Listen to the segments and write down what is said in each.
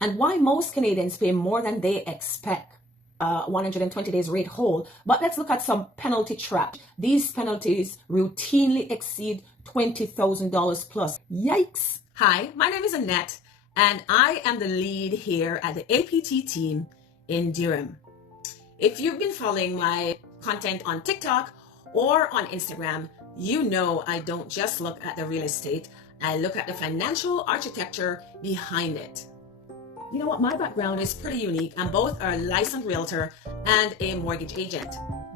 and why most Canadians pay more than they expect. 120 days rate hold. But let's look at some penalty traps. These penalties routinely exceed $20,000 plus. Yikes. Hi, my name is Annette, and I am the lead here at the APT team in Durham. If you've been following my content on TikTok or on Instagram, you know I don't just look at the real estate, I look at the financial architecture behind it. You know what, my background is pretty unique. I'm both a licensed realtor and a mortgage agent.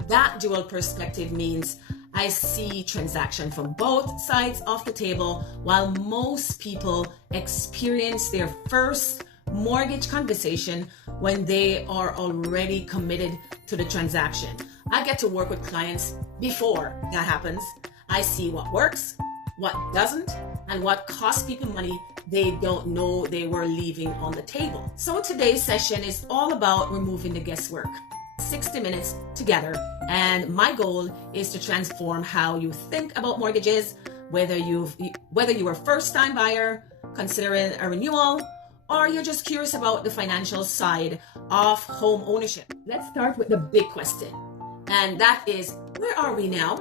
That dual perspective means I see transaction from both sides of the table, while most people experience their first mortgage conversation when they are already committed to the transaction. I get to work with clients before that happens. I see what works, what doesn't, and what costs people money they don't know they were leaving on the table. So today's session is all about removing the guesswork. 60 minutes together, and my goal is to transform how you think about mortgages, whether you are a first-time buyer considering a renewal, or you're just curious about the financial side of home ownership. Let's start with the big question, and that is, where are we now?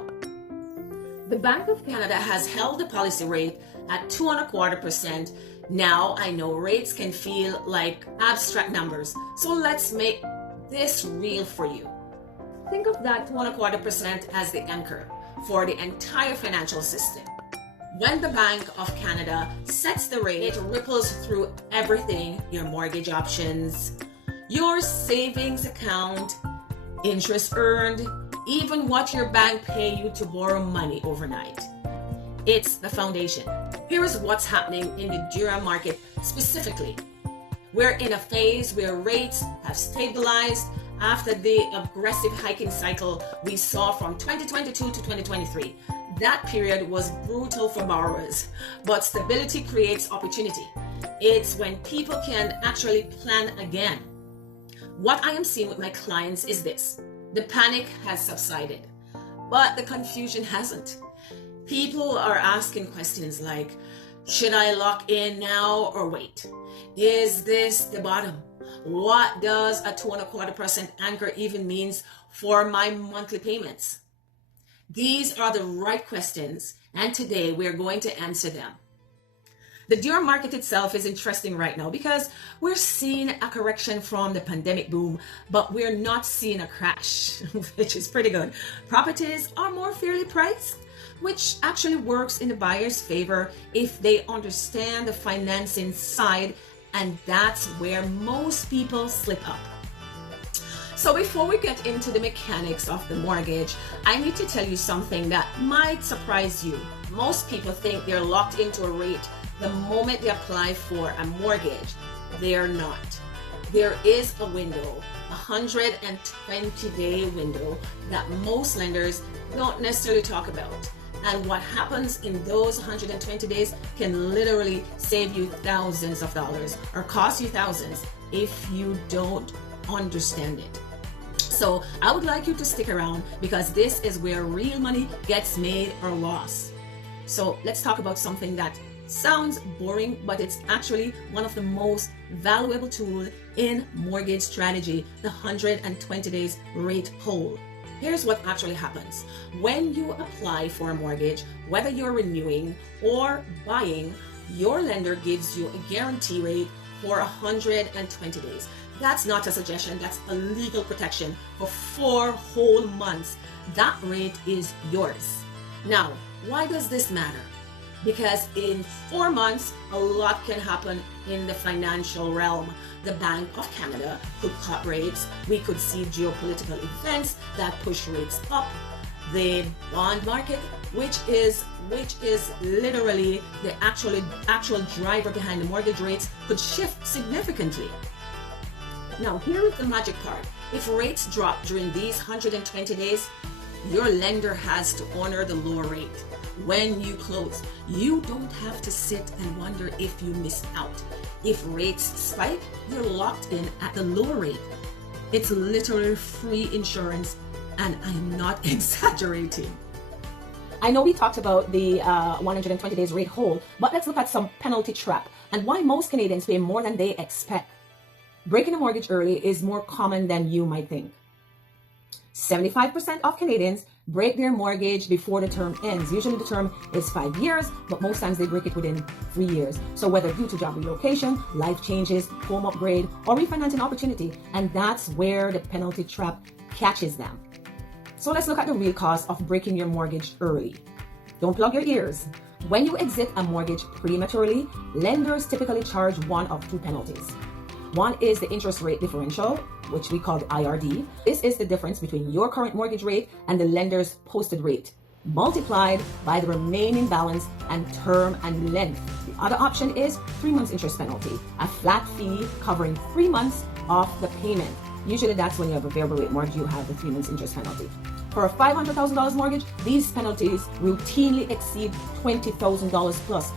The Bank of Canada has held the policy rate at 2.25%. Now I know rates can feel like abstract numbers, so let's make this real for you. Think of that 2.25% as the anchor for the entire financial system. When the Bank of Canada sets the rate, it ripples through everything: your mortgage options, your savings account, interest earned, even what your bank pay you to borrow money overnight. It's the foundation. Here is what's happening in the Durham market specifically. We're in a phase where rates have stabilized after the aggressive hiking cycle we saw from 2022 to 2023. That period was brutal for borrowers, but stability creates opportunity. It's when people can actually plan again. What I am seeing with my clients is this: the panic has subsided, but the confusion hasn't. People are asking questions like, should I lock in now or wait? Is this the bottom? What does a 2.25% anchor even means for my monthly payments? These are the right questions, and today we're going to answer them. The Durham market itself is interesting right now because we're seeing a correction from the pandemic boom, but we're not seeing a crash, which is pretty good. Properties are more fairly priced, which actually works in the buyer's favor if they understand the financing side, and that's where most people slip up. So before we get into the mechanics of the mortgage, I need to tell you something that might surprise you. Most people think they're locked into a rate the moment they apply for a mortgage. They're not. There is a window, a 120-day window that most lenders don't necessarily talk about. And what happens in those 120 days can literally save you thousands of dollars or cost you thousands if you don't understand it. So I would like you to stick around because this is where real money gets made or lost. So let's talk about something that sounds boring, but it's actually one of the most valuable tools in mortgage strategy, the 120 days rate hold. Here's what actually happens. When you apply for a mortgage, whether you're renewing or buying, your lender gives you a guarantee rate for 120 days. That's not a suggestion, that's a legal protection for 4 whole months. That rate is yours. Now, why does this matter? Because in 4 months, a lot can happen in the financial realm. The Bank of Canada could cut rates. We could see geopolitical events that push rates up. The bond market, which is literally the actual driver behind the mortgage rates, could shift significantly. Now, here is the magic part. If rates drop during these 120 days, your lender has to honor the lower rate. When you close, you don't have to sit and wonder if you missed out. If rates spike, you're locked in at the lower rate. It's literally free insurance, and I'm not exaggerating. I know we talked about the 120 days rate hold, but let's look at some penalty trap. and why most Canadians pay more than they expect. Breaking a mortgage early is more common than you might think. 75% of Canadians break their mortgage before the term ends. Usually the term is 5 years, but most times they break it within 3 years. So whether due to job relocation, life changes, home upgrade, or refinancing opportunity, and that's where the penalty trap catches them. So let's look at the real cost of breaking your mortgage early. Don't plug your ears. When you exit a mortgage prematurely, lenders typically charge one of two penalties. One is the interest rate differential, which we call the IRD. This is the difference between your current mortgage rate and the lender's posted rate, multiplied by the remaining balance and term and length. The other option is 3 months interest penalty, a flat fee covering 3 months of the payment. Usually that's when you have a variable rate mortgage, you have the 3 months interest penalty. For a $500,000 mortgage, these penalties routinely exceed $20,000 plus.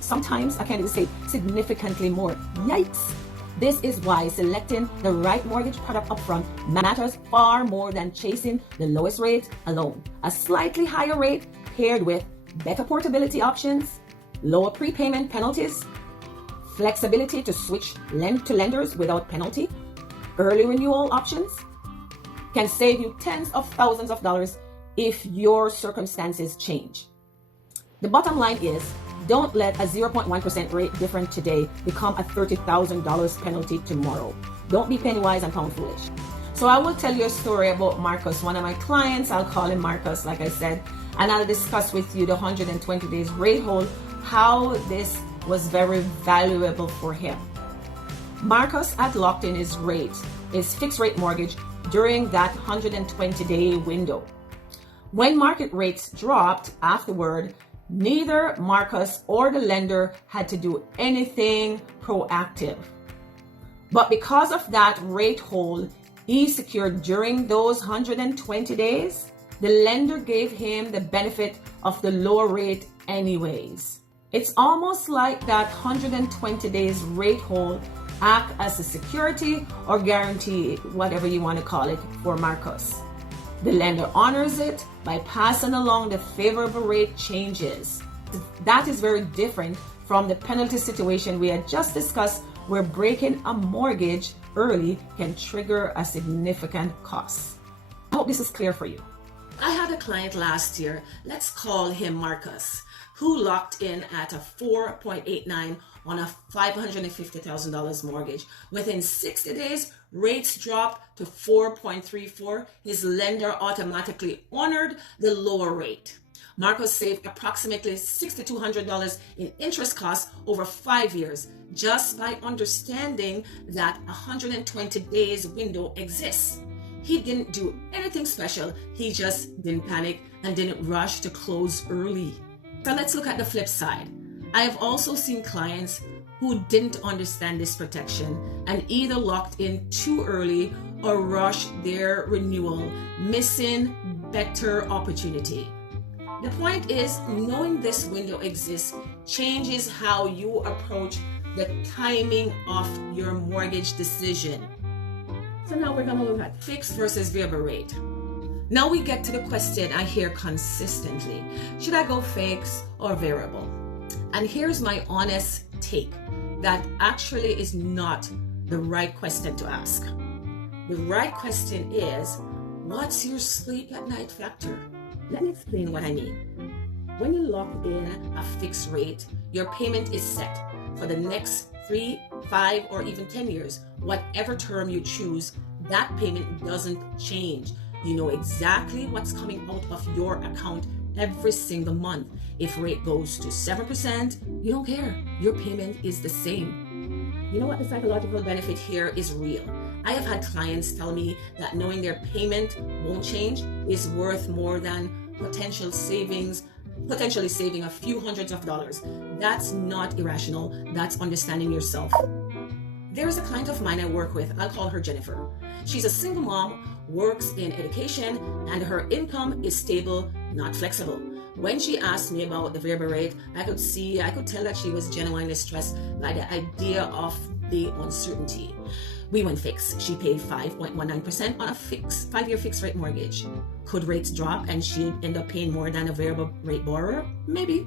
Sometimes, I can't even say significantly more. Yikes! This is why selecting the right mortgage product upfront matters far more than chasing the lowest rate alone. A slightly higher rate paired with better portability options, lower prepayment penalties, flexibility to switch to lenders without penalty, early renewal options can save you tens of thousands of dollars if your circumstances change. The bottom line is, don't let a 0.1% rate difference today become a $30,000 penalty tomorrow. Don't be penny wise and pound foolish. So I will tell you a story about Marcus, one of my clients. I'll call him Marcus, like I said, and I'll discuss with you the 120 days rate hold, how this was very valuable for him. Marcus had locked in his fixed rate mortgage during that 120-day window. When market rates dropped afterward, neither Marcus or the lender had to do anything proactive. But because of that rate hold he secured during those 120 days, the lender gave him the benefit of the lower rate anyways. It's almost like that 120 days rate hold act as a security or guarantee, whatever you want to call it, for Marcus. The lender honors it by passing along the favorable rate changes. That is very different from the penalty situation we had just discussed, where breaking a mortgage early can trigger a significant cost. I hope this is clear for you. I had a client last year, let's call him Marcus, who locked in at a 4.89 on a $550,000 mortgage. Within 60 days, rates dropped to 4.34. His lender automatically honored the lower rate. Marcus saved approximately $6,200 in interest costs over 5 years just by understanding that 120 days window exists. He didn't do anything special. He just didn't panic and didn't rush to close early. So let's look at the flip side. I have also seen clients who didn't understand this protection and either locked in too early or rushed their renewal, missing better opportunity. The point is, knowing this window exists changes how you approach the timing of your mortgage decision. So now we're going to look at fixed versus variable rate. Now we get to the question I hear consistently. Should I go fixed or variable? And here's my honest take. That actually is not the right question to ask. The right question is, what's your sleep at night factor? Let me explain what I mean. When you lock in a fixed rate, your payment is set for the next 3, 5, or even 10 years. Whatever term you choose, that payment doesn't change. You know exactly what's coming out of your account every single month. If rate goes to 7%, you don't care. Your payment is the same. You know what? The psychological benefit here is real. I have had clients tell me that knowing their payment won't change is worth more than potentially saving a few hundreds of dollars. That's not irrational. That's understanding yourself. There's a client of mine I work with. I'll call her Jennifer. She's a single mom, works in education, and her income is stable, not flexible. When she asked me about the variable rate, I could tell that she was genuinely stressed by the idea of the uncertainty. We went fixed. She paid 5.19% on a 5-year fixed rate mortgage. Could rates drop and she'd end up paying more than a variable rate borrower? Maybe.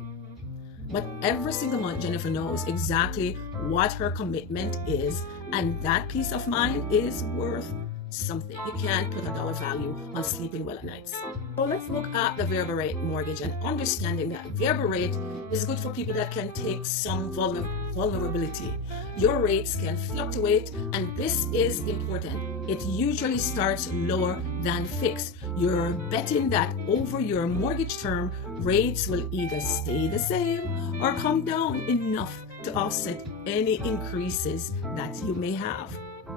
But every single month, Jennifer knows exactly what her commitment is, and that peace of mind is worth something. You can't put a dollar value on sleeping well at nights. So let's look at the variable rate mortgage and understanding that variable rate is good for people that can take some vulnerability. Your rates can fluctuate, and this is important. It usually starts lower than fixed. You're betting that over your mortgage term, rates will either stay the same or come down enough to offset any increases that you may have.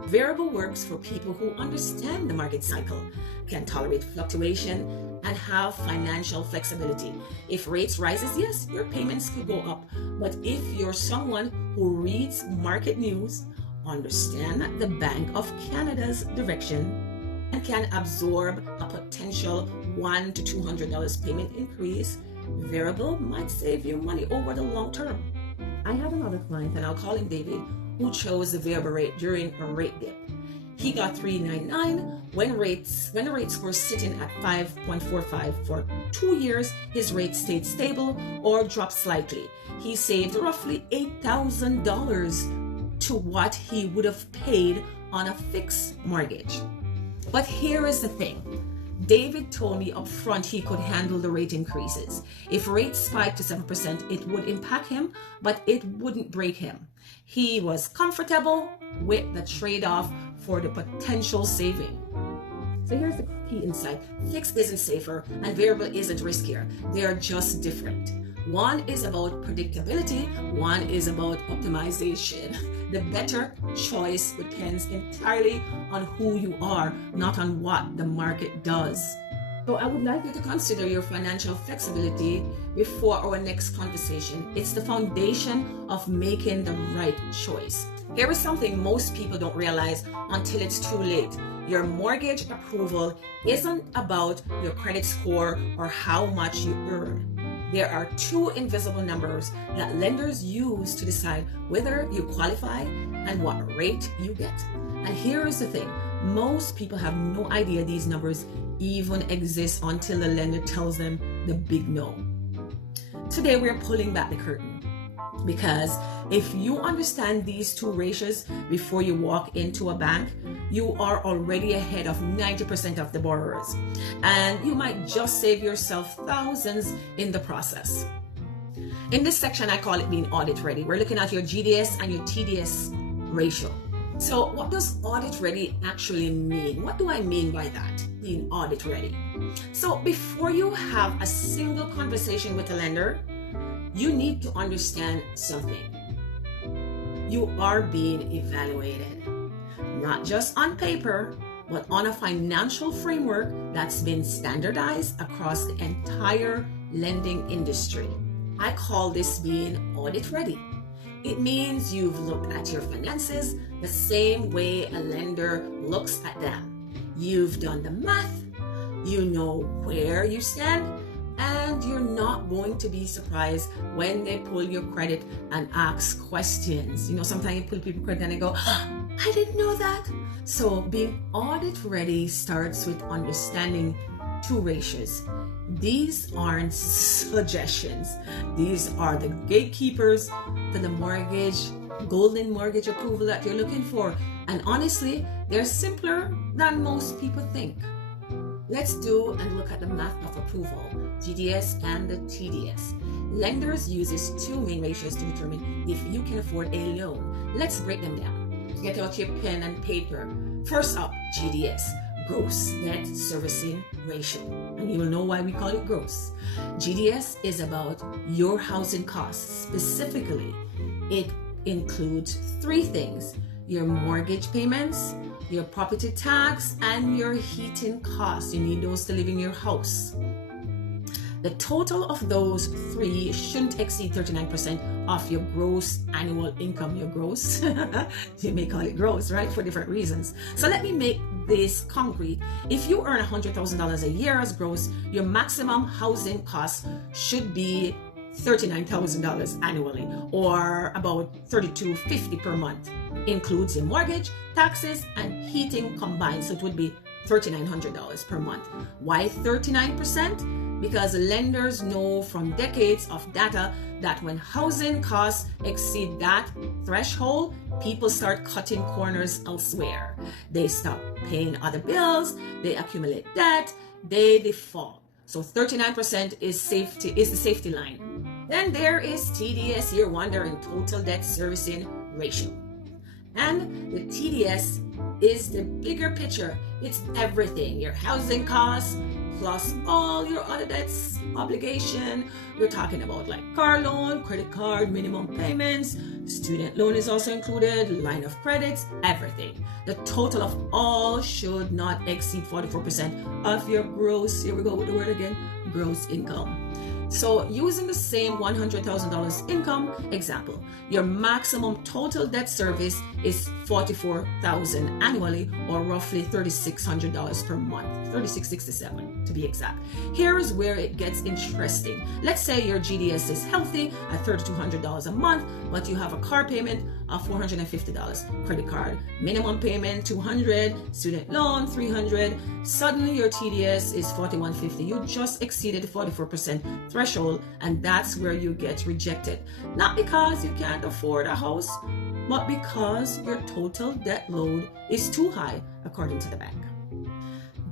Variable works for people who understand the market cycle, can tolerate fluctuation, and have financial flexibility. If rates rises, yes, your payments could go up. But if you're someone who reads market news, understand the Bank of Canada's direction, and can absorb a potential $100 to $200 payment increase, variable might save you money over the long term. I have another client, and I'll call him David, who chose the variable rate during a rate dip. He got $3.99 when the rates were sitting at 5.45 for 2 years. His rate stayed stable or dropped slightly. He saved roughly $8,000 to what he would have paid on a fixed mortgage. But here is the thing. David told me up front he could handle the rate increases. If rates spiked to 7%, it would impact him, but it wouldn't break him. He was comfortable with the trade-off for the potential saving. So here's the key insight. Fixed isn't safer and variable isn't riskier. They are just different. One is about predictability, one is about optimization. The better choice depends entirely on who you are, not on what the market does. So I would like you to consider your financial flexibility before our next conversation. It's the foundation of making the right choice. Here is something most people don't realize until it's too late. Your mortgage approval isn't about your credit score or how much you earn. There are two invisible numbers that lenders use to decide whether you qualify and what rate you get. And here is the thing. Most people have no idea these numbers even exist until the lender tells them the big no. Today we're pulling back the curtain, because if you understand these two ratios before you walk into a bank, you are already ahead of 90% of the borrowers, and you might just save yourself thousands in the process. In this section, I call it being audit ready. We're looking at your GDS and your TDS ratio. So what does audit ready actually mean? What do I mean by that, being audit ready? So before you have a single conversation with a lender, you need to understand something. You are being evaluated, not just on paper, but on a financial framework that's been standardized across the entire lending industry. I call this being audit ready. It means you've looked at your finances the same way a lender looks at them. You've done the math, you know where you stand, and you're not going to be surprised when they pull your credit and ask questions. You know, sometimes you pull people's credit and they go, I didn't know that. So being audit ready starts with understanding two ratios. These aren't suggestions. These are the gatekeepers to the golden mortgage approval that you're looking for. And honestly, they're simpler than most people think. Let's do and look at the math of approval, GDS and the TDS. Lenders use these two main ratios to determine if you can afford a loan. Let's break them down. Get out your pen and paper. First up, GDS, gross debt servicing ratio. And you will know why we call it gross. GDS is about your housing costs. Specifically, it includes three things: your mortgage payments, your property tax, and your heating costs. You need those to live in your house. The total of those three shouldn't exceed 39% of your gross annual income. Your gross, you may call it gross, right? For different reasons. So let me make this concrete. If you earn $100,000 a year as gross, your maximum housing cost should be $39,000 annually, or about $3,250 per month. Includes your mortgage, taxes, and heating combined, so it would be $3,900 per month. Why 39%? because lenders know from decades of data that when housing costs exceed that threshold, people start cutting corners elsewhere. They stop paying other bills, they accumulate debt, they default. So 39% is the safety line. Then there is TDS, year wonder, and total debt servicing ratio. And the TDS is the bigger picture. It's everything: your housing costs plus all your other debts, obligation. We're talking about like car loan, credit card, minimum payments, student loan is also included, line of credits, everything. The total of all should not exceed 44% of your gross, here we go with the word again, gross income. So using the same $100,000 income example, your maximum total debt service is $44,000 annually, or roughly $3,600 per month, $3,667 to be exact. Here is where it gets interesting. Let's say your GDS is healthy at $3,200 a month, but you have a car payment of $450, credit card minimum payment $200, student loan $300. Suddenly your TDS is $4,150. You just exceeded the 44% threshold, and that's where you get rejected. Not because you can't afford a house, but because your total debt load is too high according to the bank.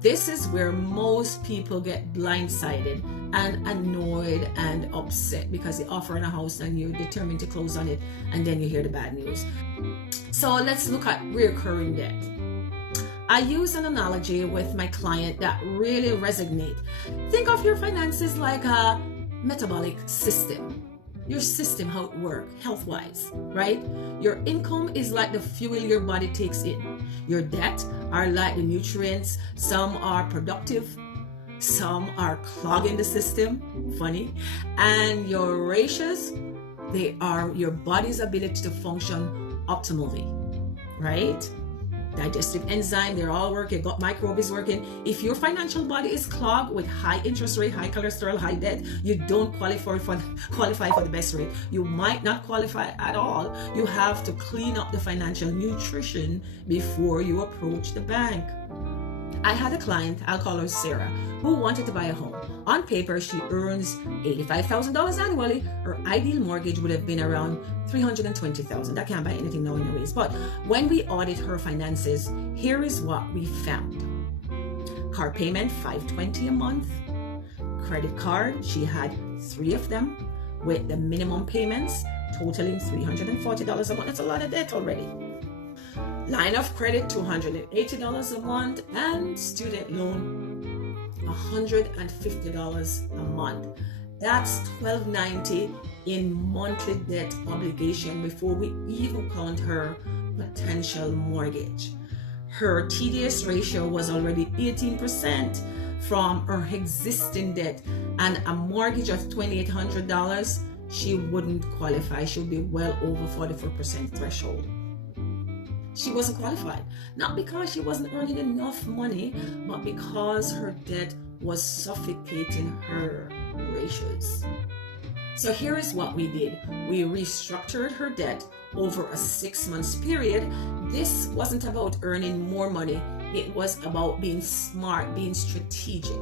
This is where most people get blindsided and annoyed and upset because they offer a house and you're determined to close on it, and then you hear the bad news. So let's look at recurring debt. I use an analogy with my client that really resonates. Think of your finances like a metabolic system. Your system, how it works health-wise, right? Your income is like the fuel your body takes in. Your debt are like the nutrients. Some are productive, some are clogging the system, funny. And your ratios, they are your body's ability to function optimally, right? Digestive enzyme, they're all working, gut microbe is working. If your financial body is clogged with high interest rate, high cholesterol, high debt, you don't qualify for the best rate. You might not qualify at all. You have to clean up the financial nutrition before you approach the bank. I had a client, I'll call her Sarah, who wanted to buy a home. On paper, she earns $85,000 annually. Her ideal mortgage would have been around $320,000. That can't buy anything now anyways. But when we audit her finances, here is what we found. Car payment, $520 a month. Credit card, she had 3 of them with the minimum payments totaling $340 a month. That's a lot of debt already. Line of credit, $280 a month, and student loan, $150 a month. That's $1,290 in monthly debt obligation before we even count her potential mortgage. Her TDS ratio was already 18% from her existing debt, and a mortgage of $2,800, she wouldn't qualify. She would be well over 44% threshold. She wasn't qualified, not because she wasn't earning enough money, but because her debt was suffocating her ratios. So here is what we did. We restructured her debt over a 6-month period. This wasn't about earning more money. It was about being smart, being strategic.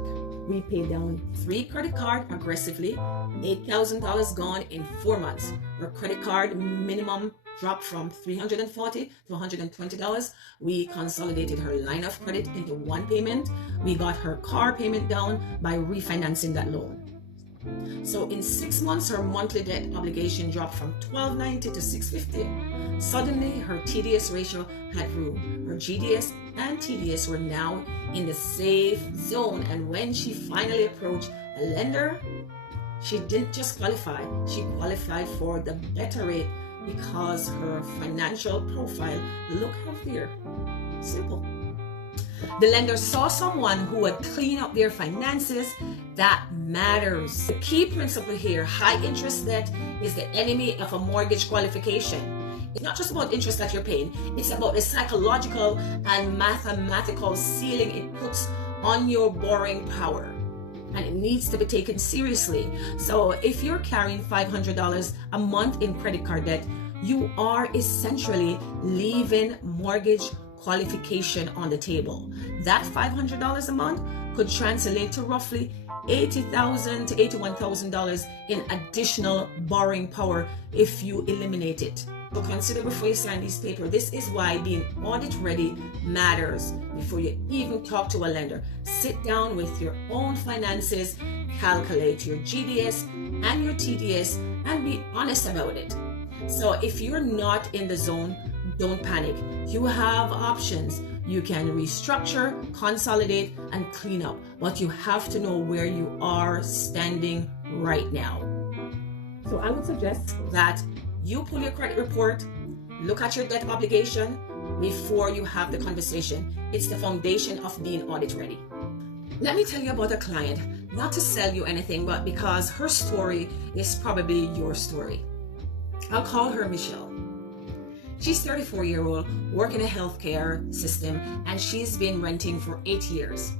We paid down 3 credit cards aggressively, $8,000 gone in 4 months. Her credit card minimum dropped from $340 to $120. We consolidated her line of credit into one payment. We got her car payment down by refinancing that loan. So in 6 months, her monthly debt obligation dropped from $1,290 to $650. Suddenly, her TDS ratio had room. Her GDS and TDS were now in the safe zone. And when she finally approached a lender, she didn't just qualify. She qualified for the better rate because her financial profile looked healthier. Simple. The lender saw someone who would clean up their finances. That matters. The key principle here, high interest debt is the enemy of a mortgage qualification. It's not just about interest that you're paying. It's about the psychological and mathematical ceiling it puts on your borrowing power. And it needs to be taken seriously. So if you're carrying $500 a month in credit card debt, you are essentially leaving mortgage qualification on the table. That $500 a month could translate to roughly $80,000 to $81,000 in additional borrowing power if you eliminate it. So consider before you sign this paper. This is why being audit ready matters before you even talk to a lender. Sit down with your own finances, calculate your GDS and your TDS, and be honest about it. So if you're not in the zone, don't panic. You have options. You can restructure, consolidate, and clean up, but you have to know where you are standing right now. So I would suggest that you pull your credit report, look at your debt obligation before you have the conversation. It's the foundation of being audit ready. Let me tell you about a client, not to sell you anything, but because her story is probably your story. I'll call her Michelle. She's 34-year-old, working in a healthcare system, and she's been renting for 8 years.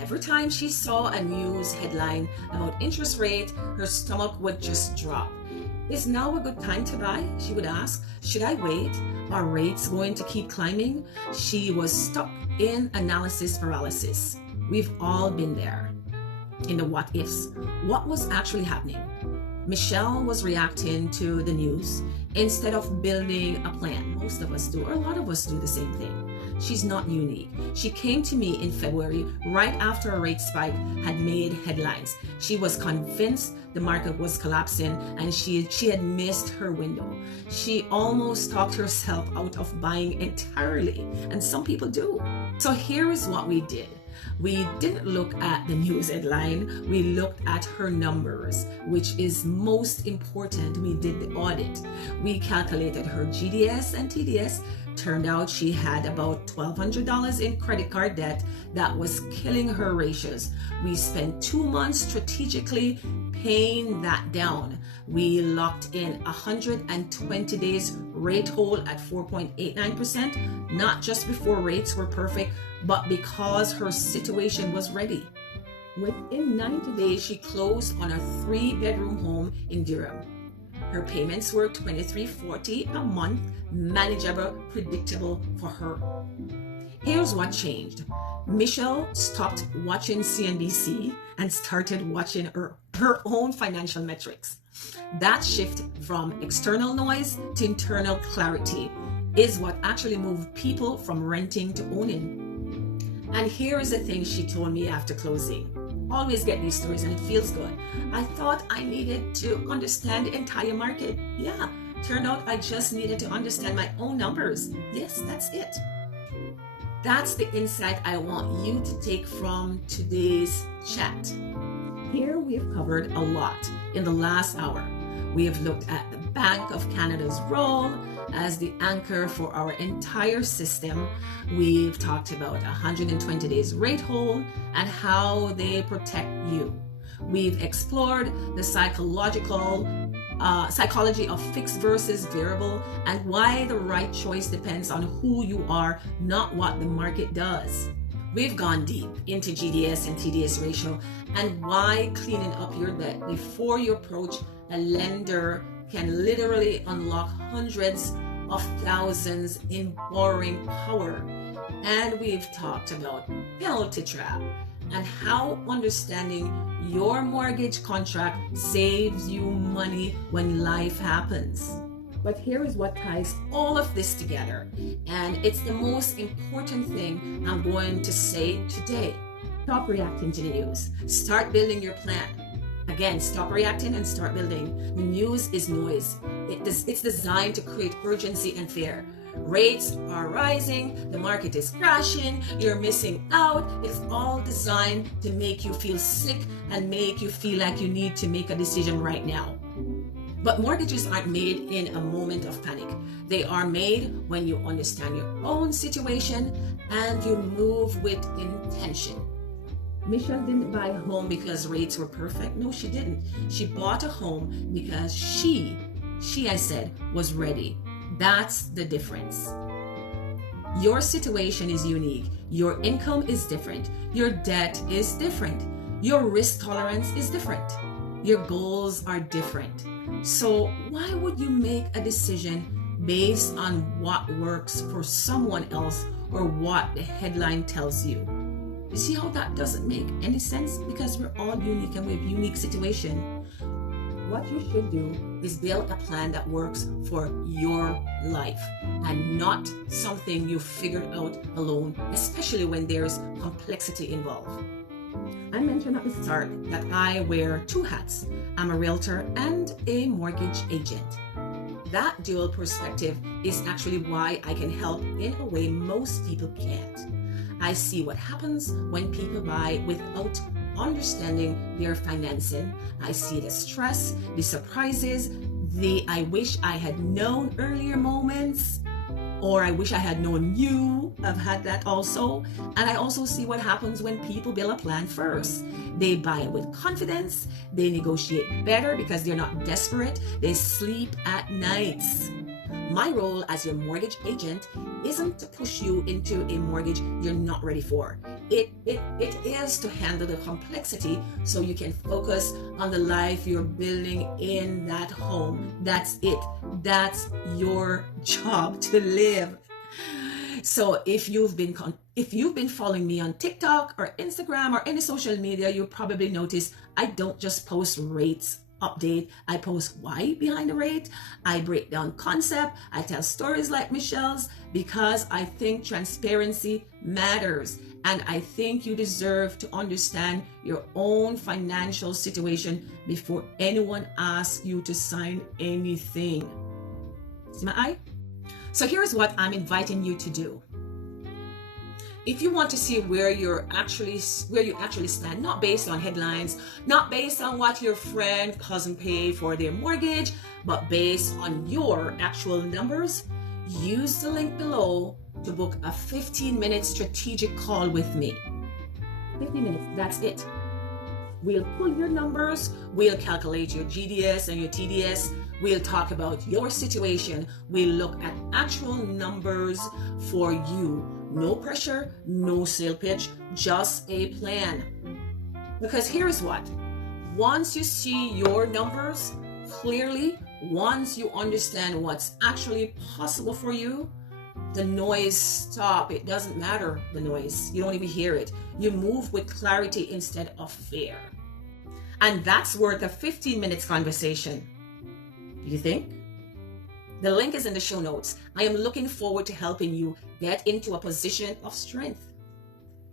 Every time she saw a news headline about interest rate, her stomach would just drop. Is now a good time to buy? She would ask. Should I wait? Are rates going to keep climbing? She was stuck in analysis paralysis. We've all been there. In the what ifs. What was actually happening? Michelle was reacting to the news instead of building a plan. Most of us do, or a lot of us do the same thing. She's not unique. She came to me in February, right after a rate spike had made headlines. She was convinced the market was collapsing and she had missed her window. She almost talked herself out of buying entirely, and some people do. So here is what we did. We didn't look at the news headline. We looked at her numbers, which is most important. We did the audit. We calculated her GDS and TDS. Turned out she had about $1,200 in credit card debt that was killing her ratios. We spent 2 months strategically paying that down. We locked in 120 days rate hold at 4.89%, not just before rates were perfect, but because her situation was ready. Within 90 days, she closed on a 3-bedroom home in Durham. Her payments were $23.40 a month, manageable, predictable for her. Here's what changed. Michelle stopped watching CNBC and started watching her own financial metrics. That shift from external noise to internal clarity is what actually moved people from renting to owning. And here is the thing she told me after closing. Always get these stories and it feels good. I thought I needed to understand the entire market. Yeah, turned out I just needed to understand my own numbers. Yes, that's it. That's the insight I want you to take from today's chat. Here we've covered a lot in the last hour. We have looked at the Bank of Canada's role as the anchor for our entire system. We've talked about 120 days rate hold and how they protect you. We've explored the psychology of fixed versus variable and why the right choice depends on who you are, not what the market does. We've gone deep into GDS and TDS ratio and why cleaning up your debt before you approach a lender can literally unlock hundreds of thousands in borrowing power. And we've talked about penalty trap and how understanding your mortgage contract saves you money when life happens. But here is what ties all of this together, and it's the most important thing I'm going to say today. Stop reacting to the news. Start building your plan. Again, stop reacting and start building. The news is noise. It's designed to create urgency and fear. Rates are rising, the market is crashing, you're missing out. It's all designed to make you feel sick and make you feel like you need to make a decision right now. But mortgages aren't made in a moment of panic. They are made when you understand your own situation and you move with intention. Michelle didn't buy a home because rates were perfect. No, she didn't. She bought a home because she I said, was ready. That's the difference. Your situation is unique. Your income is different. Your debt is different. Your risk tolerance is different. Your goals are different. So why would you make a decision based on what works for someone else or what the headline tells you? You see how that doesn't make any sense? Because we're all unique and we have unique situation. What you should do is build a plan that works for your life and not something you figured out alone, especially when there's complexity involved. I mentioned at the start that I wear two hats. I'm a realtor and a mortgage agent. That dual perspective is actually why I can help in a way most people can't. I see what happens when people buy without understanding their financing. I see the stress, the surprises, the I wish I had known earlier moments, or I wish I had known you. I've had that also. And I also see what happens when people build a plan first. They buy it with confidence, they negotiate better because they're not desperate, they sleep at nights. My role as your mortgage agent isn't to push you into a mortgage you're not ready for. It is to handle the complexity so you can focus on the life you're building in that home. That's it. That's your job to live. So if you've been following me on TikTok or Instagram or any social media, you probably notice I don't just post rates update. I post why behind the rate. I break down concept. I tell stories like Michelle's because I think transparency matters. And I think you deserve to understand your own financial situation before anyone asks you to sign anything. See my eye? So here's what I'm inviting you to do. If you want to see where you actually stand, not based on headlines, not based on what your friend, cousin paid for their mortgage, but based on your actual numbers, use the link below to book a 15-minute strategic call with me. 15 minutes, that's it. We'll pull your numbers, we'll calculate your GDS and your TDS, we'll talk about your situation, we'll look at actual numbers for you. No pressure, no sale pitch, just a plan. Because here's what, once you see your numbers clearly, once you understand what's actually possible for you, the noise stop. It doesn't matter, the noise. You don't even hear it. You move with clarity instead of fear. And that's worth a 15 minutes conversation. Do you think? The link is in the show notes. I am looking forward to helping you get into a position of strength.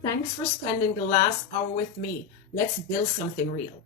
Thanks for spending the last hour with me. Let's build something real.